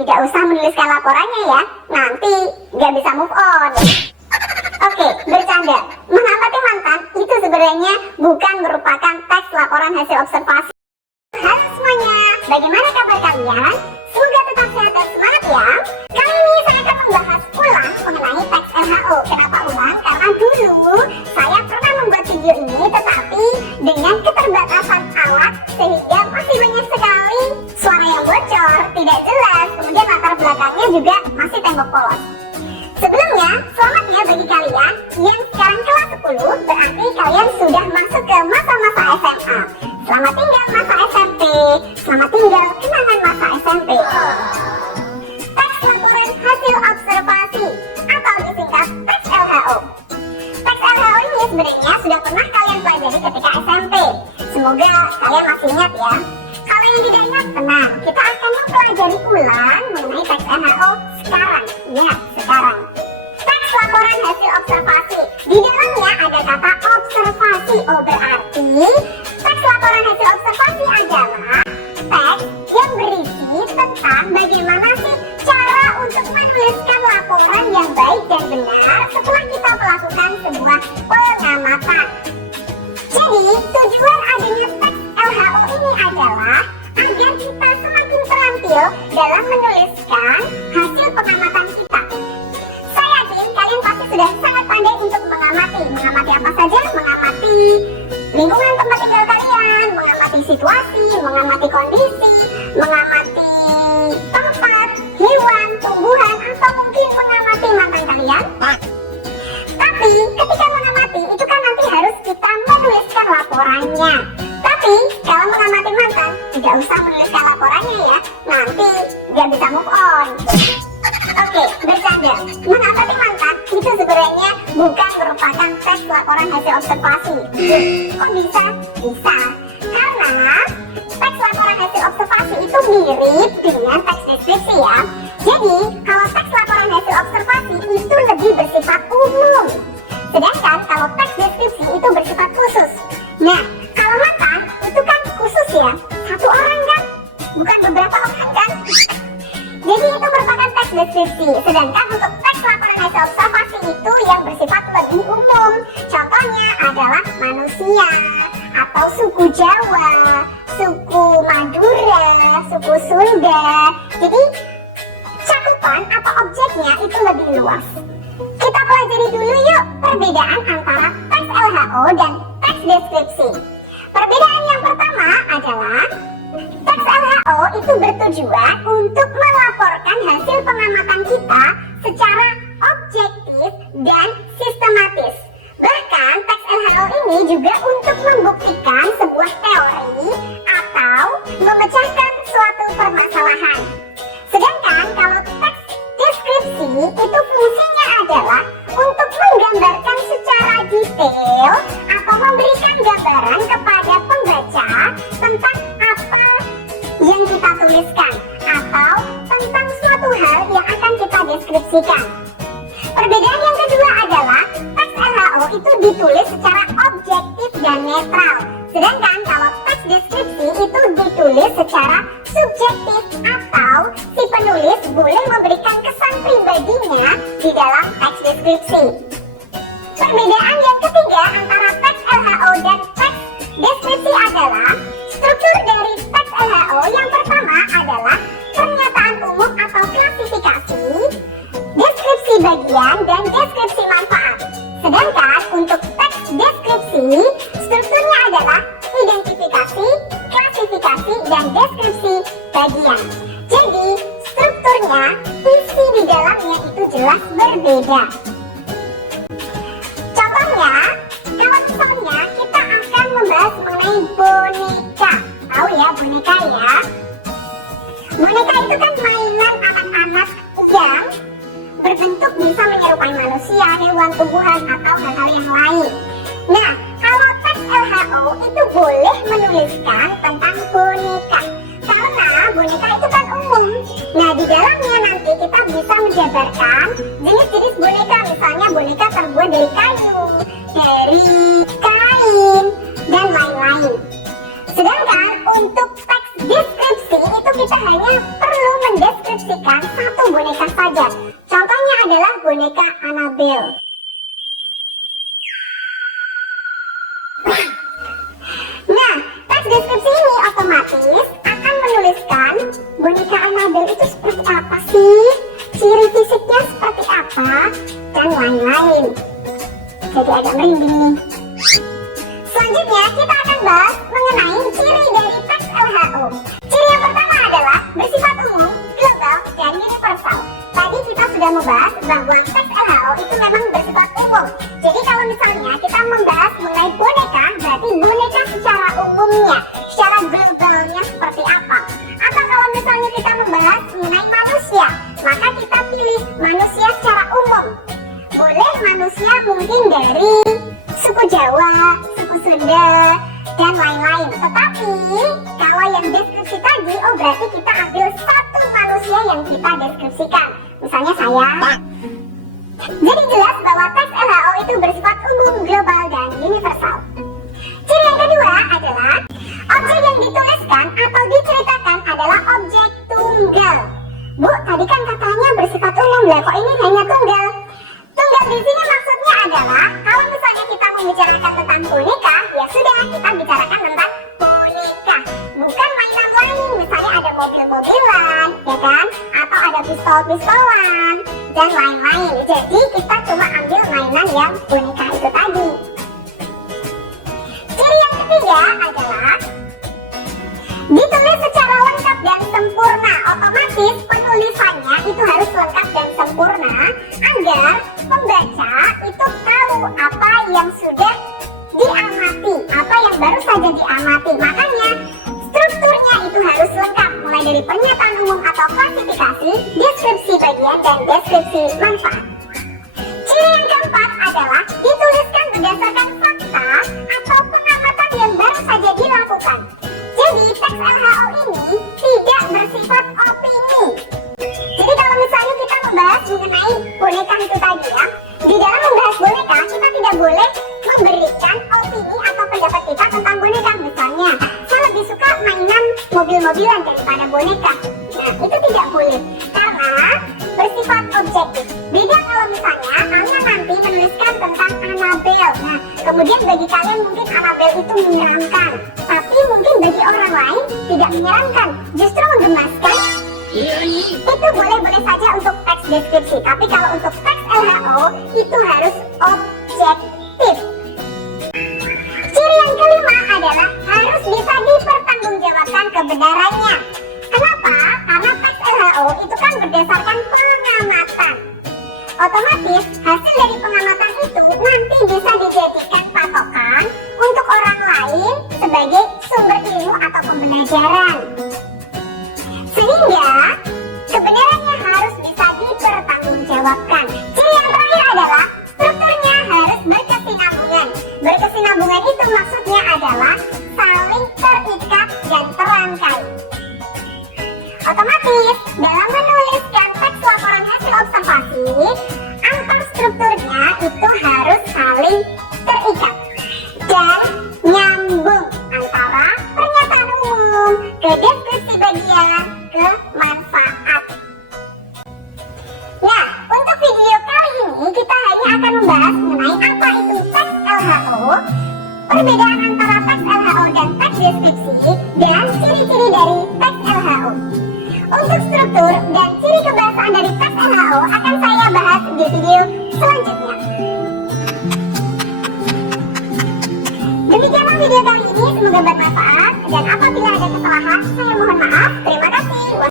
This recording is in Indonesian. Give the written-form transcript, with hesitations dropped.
tidak usah menuliskan laporannya ya, nanti nggak bisa move on. Oke, bercanda. Mengamati mantan itu sebenarnya bukan merupakan teks laporan hasil observasi. Halo semuanya, bagaimana kabar kalian? Semoga tetap sehat dan semangat ya. Kali ini saya akan membahas ulang mengenai teks LHO. Kenapa ulang? Karena dulu saya pernah membuat video ini, tetapi dengan keterbatasan alat sehingga masih banyak sekali suara yang bocor, tidak jelas, kemudian latar belakangnya juga masih tembok polos. Sebelumnya, selamat ya bagi kalian yang sekarang kelas 10, berarti kalian sudah masuk ke masa-masa SMA. Selamat tinggal masa SMP, selamat tinggal kenangan masa SMP. Teks laporan hasil observasi atau disingkat teks LHO. Teks LHO ini sebenarnya sudah pernah kalian pelajari ketika SMP. Semoga kalian masih ingat ya. Kalau yang tidak ingat, tenang, kita akan mempelajari ulang mengenai teks LHO sekarang. Ingat, sekarang. Teks laporan hasil observasi. Di dalamnya ada kata observasi. Oh, berarti teks laporan hasil observasi adalah teks yang berisi tentang bagaimana sih cara untuk menuliskan laporan yang baik dan benar setelah kita melakukan sebuah pengamatan. Jadi, tujuan adanya teks LHO ini adalah agar kita semakin terampil dalam menuliskan hasil pengamatan kita. Saya yakin kalian pasti sudah sangat pandai untuk mengamati. Mengamati apa saja? Mengamati lingkungan tempat tinggal kalian, mengamati situasi, mengamati kondisi, mengamati tempat, hewan, tumbuhan, atau mungkin mengamati mantan kalian. Tapi ketika mengamati itu kan nanti harus kita menuliskan laporannya. Tapi kalau mengamati mantan tidak usah menuliskan laporannya ya, nanti nggak bisa move on. Oke, bercanda. Mengamati mantan itu sebenarnya bukan merupakan teks laporan hasil observasi. Kok bisa? Bisa. Karena teks laporan hasil observasi itu mirip dengan teks deskripsi ya. Jadi, kalau teks laporan hasil observasi itu lebih bersifat umum. Sedangkan kalau teks deskripsi itu bersifat khusus. Nah, kalau mantan itu kan khusus ya. Satu orang kan? Bukan beberapa orang kan? Jadi itu merupakan teks deskripsi. Sedangkan untuk teks laporan hasil observasi itu yang bersifat lebih umum. Contohnya adalah manusia, atau suku Jawa, suku Madura, suku Sunda. Jadi cakupan atau objeknya itu lebih luas. Kita pelajari dulu yuk perbedaan antara teks LHO dan teks deskripsi. Perbedaan yang pertama adalah teks LHO itu bertujuan untuk melaporkan hasil pengamatan kita secara objektif dan sistematis. Bahkan teks LHO ini juga untuk membuktikan sebuah teori atau memecahkan suatu permasalahan. Sedangkan kalau teks deskripsi itu fungsinya adalah untuk menggambarkan secara detail atau memberikan gambaran kepada pembaca tentang apa yang kita tuliskan atau tentang suatu hal yang akan kita deskripsikan. Perbedaan yang kedua adalah teks LHO itu ditulis secara objektif dan netral. Sedangkan kalau teks deskripsi itu ditulis secara subjektif atau si penulis boleh memberikan kesan pribadinya di dalam teks deskripsi. Perbedaan yang ketiga antara teks LHO dan teks deskripsi adalah struktur dari teks LHO. Yang pertama adalah pernyataan umum atau klasifikasi, deskripsi bagian, dan deskripsi manfaat. Sedangkan untuk teks deskripsi, strukturnya adalah identifikasi, klasifikasi, dan deskripsi bagian. Jadi, strukturnya, isi di dalamnya itu jelas berbeda. Contohnya, kalau misalnya kita akan membahas mengenai boneka. Tahu ya boneka ya? Boneka itu kan mainan anak-anak yang berbentuk bisa menyerupai manusia, hewan, tumbuhan, atau hal-hal yang lain. Nah, kalau teks LHO itu boleh menuliskan tentang boneka. Karena boneka itu kan umum. Nah, di dalamnya nanti kita bisa menjabarkan jenis-jenis boneka. Misalnya boneka terbuat dari kayu, dari kain, dan lain-lain. Sedangkan untuk teks deskripsi itu kita hanya perlu mendeskripsikan mendeskripsikan satu boneka saja. Contohnya adalah boneka Annabelle. Nah, teks deskripsi ini otomatis akan menuliskan boneka Annabelle itu seperti apa sih, ciri fisiknya seperti apa, dan lain-lain. Jadi agak merinding nih. Selanjutnya kita akan bahas mengenai ciri dari teks LHO. Ciri yang pertama adalah bersifat umum, global, dan universal. Tadi kita sudah membahas bahwa teks LHO itu memang bersifat umum. Jadi kalau misalnya kita membahas mengenai boneka, berarti boneka secara umumnya, secara globalnya seperti apa. Atau kalau misalnya kita membahas mengenai manusia, maka kita pilih manusia secara umum. Boleh manusia mungkin dari suku Jawa, suku Sunda, dan lain-lain. Tetapi kalau yang deskripsi tadi, oh berarti kita ambil satu manusia yang kita deskripsikan. Misalnya saya. Jadi jelas bahwa teks LHO itu bersifat umum, global, dan universal. Ciri yang kedua adalah objek yang dituliskan atau diceritakan adalah objek tunggal. Bu, tadi kan katanya bersifat umum, lah kok ini hanya tunggal? Tunggal di sini maksudnya adalah kalau misalnya kita membicarakan tentang boneka, ya sudah kita bicarakan tentang boneka, bukan mainan lain. Misalnya ada mobil-mobilan, ya kan? Atau ada pistol-pistolan dan lain-lain. Jadi kita cuma ambil mainan yang boneka itu tadi. Ciri yang ketiga adalah ditulis secara lengkap dan sempurna. Otomatis penulisannya itu harus lengkap dan sempurna agar pembaca itu tahu apa yang sudah diamati, apa yang baru saja diamati. Makanya strukturnya itu harus lengkap, mulai dari pernyataan umum atau klasifikasi, deskripsi bagian, dan deskripsi manfaat. Ciri yang keempat adalah dituliskan berdasarkan fakta atau pengamatan yang baru saja dilakukan. Jadi teks LHO ini tidak bersifat opini. Jadi kalau misalnya kita membahas mengenai boneka itu tadi ya, di dalam membahas boneka kita tidak boleh memberikan opini atau pendapat kita tentang boneka. Misalnya, saya lebih suka mainan mobil-mobilan daripada boneka. Nah, itu tidak boleh karena bersifat objektif. Beda kalau misalnya Anda nanti menuliskan tentang Annabelle. Nah, kemudian bagi kalian mungkin Annabelle itu menyeramkan, tapi mungkin bagi orang lain tidak menyeramkan, justru menggemaskan. Itu boleh-boleh saja untuk teks deskripsi, tapi kalau untuk teks LHO itu harus objektif. Ciri yang kelima adalah harus bisa dipertanggungjawabkan kebenarannya. Kenapa? Karena teks LHO itu kan berdasarkan pengamatan. Otomatis hasil dari pengamatan itu nanti bisa dijadikan patokan untuk orang lain sebagai sumber ilmu atau pembelajaran. Sehingga kebenarannya harus bisa dipertanggungjawabkan. Ciri yang terakhir adalah strukturnya harus berkesinambungan. Berkesinambungan itu maksudnya adalah saling terikat dan terangkai. Otomatis dalam menuliskan teks laporan hasil observasi, antar strukturnya itu harus saling terikat dan nyambung antara pernyataan umum ke deskripsi bagian ke manfaat. Nah, untuk video kali ini kita hanya akan membahas mengenai apa itu teks LHO, perbedaan antara teks LHO dan teks deskripsi, dan ciri-ciri dari teks LHO. Untuk struktur dan ciri kebahasaan dari teks LHO akan saya bahas di video selanjutnya. Demikianlah video kali ini, semoga bermanfaat, dan apabila ada kesalahan saya mohon maaf.